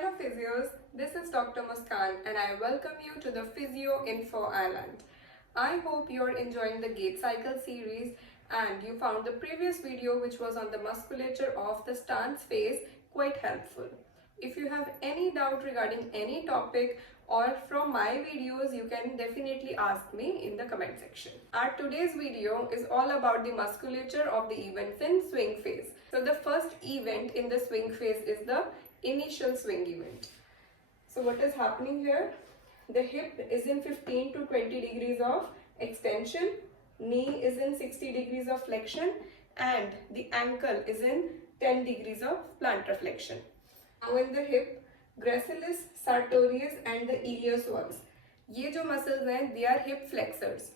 Hello physios, this is Dr. Muskan and I welcome you to the Physio Info Island. I hope you're enjoying the gaitcycle series and you found the previous video which was on the musculature of the stance phase quite helpful. If you have any doubt regarding any topic or from my videos, you can definitely ask me in the comment section. Our today's video is all about the musculature of the events in swing phase. So the first event in the swing phase is the initial swing event. So what is happening here? The hip is in 15 to 20 degrees of extension, knee is in 60 degrees of flexion and the ankle is in 10 degrees of plantar flexion. Now in the hip, gracilis, sartorius and the iliopsoas, ये जो muscles हैं, they are hip flexors.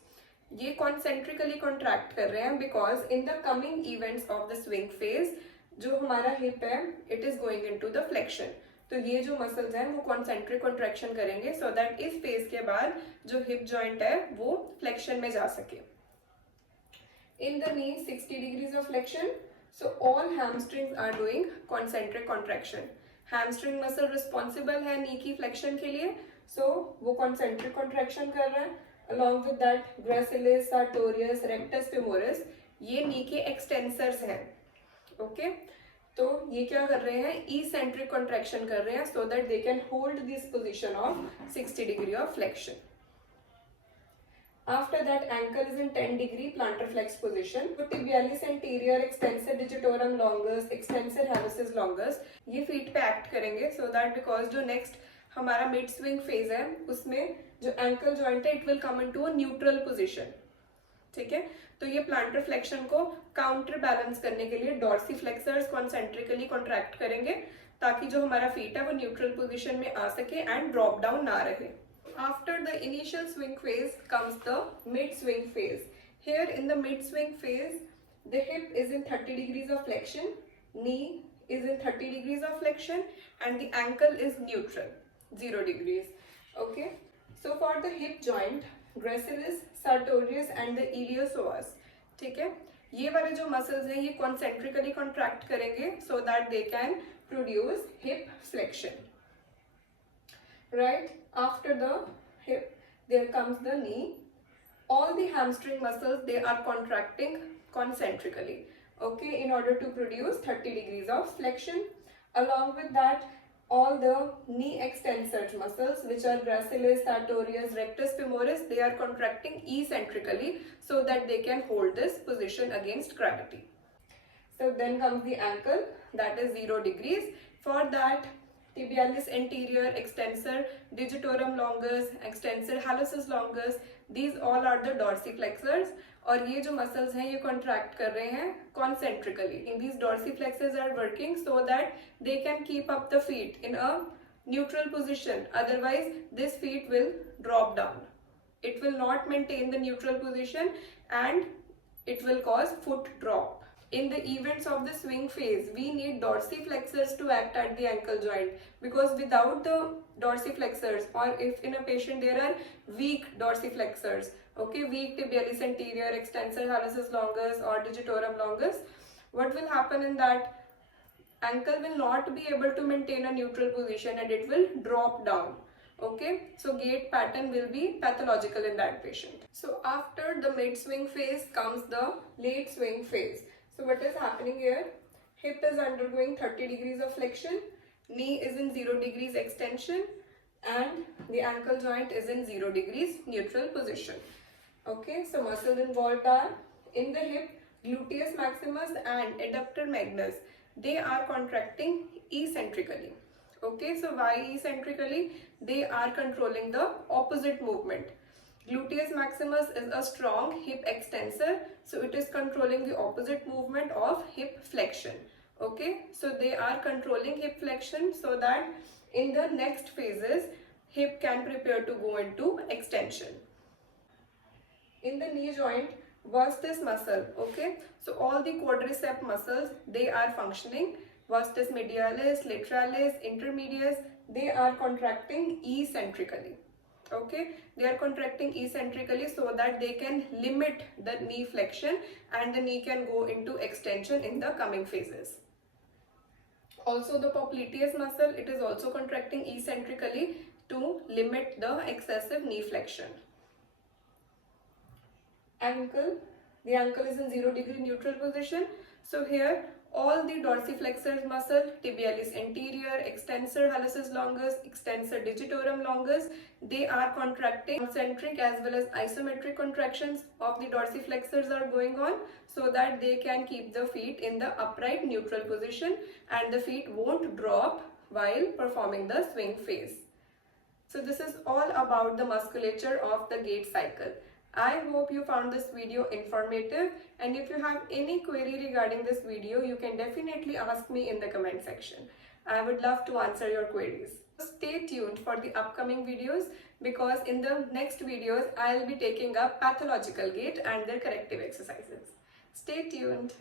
ये concentrically contract कर रहे हैं because in the coming events of the swing phase, जो हमारा hip है, it is going into the flexion. तो ये जो muscles हैं, वो concentric contraction करेंगे so that इस phase के बाद जो hip joint है, वो flexion में जा सके. In the knee, 60 degrees of flexion. So all hamstrings are doing concentric contraction. Hamstring muscle responsible है knee की flexion के लिए, so वो concentric contraction कर रहा है. Along with that, gracilis, sartorius, rectus femoris, ये knee के extensors हैं. Okay? तो ये क्या कर रहे हैं? Eccentric contraction कर रहे हैं so that they can hold this position of 60 degree of flexion. After that, ankle is in 10 degree plantar flex position. So tibialis anterior, extensor digitorum longus, extensor hallucis longus, ये feet पे act करेंगे so that because जो next हमारा mid swing phase है, उसमें जो ankle joint है, it will come into a neutral position. ठीक है? तो ये plantar flexion को counter balance करने के लिए dorsiflexors concentrically contract करेंगे ताकि जो हमारा feet है वो neutral position में आ सके and drop down ना रहे. After the initial swing phase comes the mid swing phase. Here in the mid swing phase, the hip is in 30 degrees of flexion, knee is in 30 degrees of flexion and the ankle is neutral, 0 degrees. Okay. So for the hip joint, gracilis, sartorius and the iliopsoas, ठीक है? ये वाले जो muscles हैं ये concentrically contract करेंगे so that they can produce hip flexion. Right? After the hip, there comes the knee. All the hamstring muscles, they are contracting concentrically, okay, in order to produce 30 degrees of flexion. Along with that, all the knee extensor muscles, which are gracilis, sartorius, rectus femoris, they are contracting eccentrically so that they can hold this position against gravity. So then comes the ankle, that is 0 degrees. For that, tibialis anterior, extensor digitorum longus, extensor hallucis longus, these all are the dorsiflexors और ये जो muscles हैं ये contract कर रहे हैं concentrically. In these dorsiflexors are working so that they can keep up the feet in a neutral position. Otherwise, this feet will drop down. It will not maintain the neutral position and it will cause foot drop. In the events of the swing phase, we need dorsiflexors to act at the ankle joint because without the dorsiflexors or if in a patient there are weak dorsiflexors, okay, weak tibialis anterior, extensor hallucis longus or digitorum longus, what will happen in that? Ankle will not be able to maintain a neutral position and it will drop down. Okay, so gait pattern will be pathological in that patient. So after the mid swing phase comes the late swing phase. So what is happening here? Hip is undergoing 30 degrees of flexion, knee is in 0 degrees extension and the ankle joint is in 0 degrees neutral position. Okay, so muscles involved are in the hip, gluteus maximus and adductor magnus. They are contracting eccentrically. Okay, so why eccentrically? They are controlling the opposite movement. Gluteus maximus is a strong hip extensor, so it is controlling the opposite movement of hip flexion. Okay, so they are controlling hip flexion so that in the next phases, hip can prepare to go into extension. In the knee joint, vastus muscle, okay, so all the quadricep muscles, they are functioning. Vastus medialis, lateralis, intermedius, they are contracting eccentrically. Okay, they are contracting eccentrically so that they can limit the knee flexion and the knee can go into extension in the coming phases. Also the popliteus muscle, it is also contracting eccentrically to limit the excessive knee flexion. Ankle, the ankle is in 0° neutral position. So here all the dorsiflexor muscle, tibialis anterior, extensor hallucis longus, extensor digitorum longus, they are contracting. Concentric as well as isometric contractions of the dorsiflexors are going on so that they can keep the feet in the upright neutral position and the feet won't drop while performing the swing phase. So this is all about the musculature of the gait cycle. I hope you found this video informative, and if you have any query regarding this video, you can definitely ask me in the comment section. I would love to answer your queries. Stay tuned for the upcoming videos, because in the next videos, I'll be taking up pathological gait and their corrective exercises. Stay tuned.